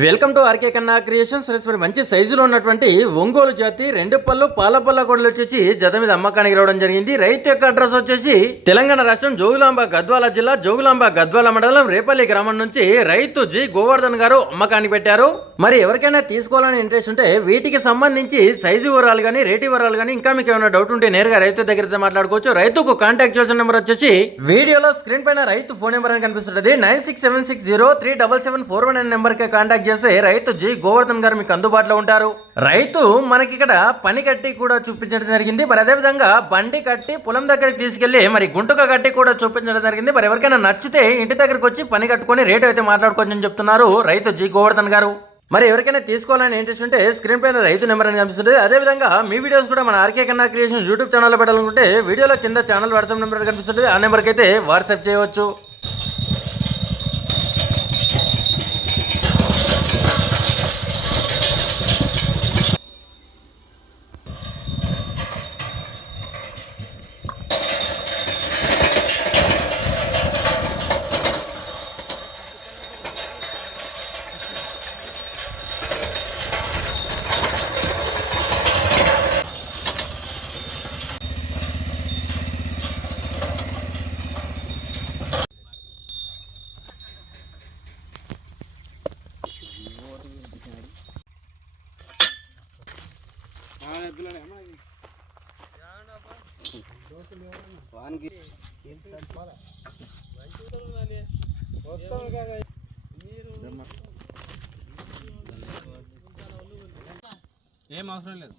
Welcome to RK కన్నా creations. మరి మంచి సైజులో ఉన్నటువంటి ఒంగోలు జాతి రెండు పళ్ళు పాల పళ్ళ గొడవలు వచ్చేసి జత మీద అమ్మకానికి రావడం జరిగింది. రైతు యొక్క అడ్రస్ వచ్చేసి తెలంగాణ రాష్ట్రం జోగులాంబ గద్వాల జిల్లా జోగులాంబ గద్వాల మండలం రేపల్లి గ్రామం నుంచి రైతు జి గోవర్ధన్ గారు అమ్మకానికి పెట్టారు. మరి ఎవరికైనా తీసుకోవాలని ఇంట్రెస్ట్ ఉంటే వీటికి సంబంధించి సైజు వివరాలు కానీ రేటు వివరాలు కానీ ఇంకా మీకు ఏమైనా డౌట్ ఉంటే నేరుగా రైతు దగ్గర మాట్లాడుకోవచ్చు. రైతుకు కాంటాక్ట్ చేసిన నెంబర్ వచ్చేసి వీడియోలో స్క్రీన్ పైన రైతు ఫోన్ నెంబర్ అని కనిపిస్తుంది. 9676037741 అనే నెంబర్ కి కాంటాక్ట్ చేస్తే రైతు జి గోవర్ధన్ గారు మీకు అందుబాటులో ఉంటారు. రైతు మనకి ఇక్కడ పని కట్టి కూడా చూపించడం జరిగింది. మరి అదే విధంగా బండి కట్టి పొలం దగ్గరికి తీసుకెళ్లి మరి గుంటుక కట్టి కూడా చూపించడం జరిగింది. మరి ఎవరికైనా నచ్చితే ఇంటి దగ్గరకు వచ్చి పని కట్టుకొని రేటు అయితే మాట్లాడుకోవచ్చు అని చెప్తున్నారు రైతు జి గోవర్ధన్ గారు. మరి ఎవరికైనా తీసుకోవాలని ఇంట్రెస్ట్ ఉంటే స్క్రీన్ పైన రైతు నెంబర్ అని కనిపిస్తుంది. అదేవిధంగా మీ వీడియోస్ కూడా మన ఆర్కే కన్నా క్రియేషన్ యూట్యూబ్ ఛానల్లో పెట్టాలనుకుంటే వీడియోలో కింద ఛానల్ వాట్సాప్ నెంబర్ కనిపిస్తుంది. ఆ నెంబర్కి అయితే వాట్సాప్ చేయవచ్చు. ఏం అవసరం లేదు.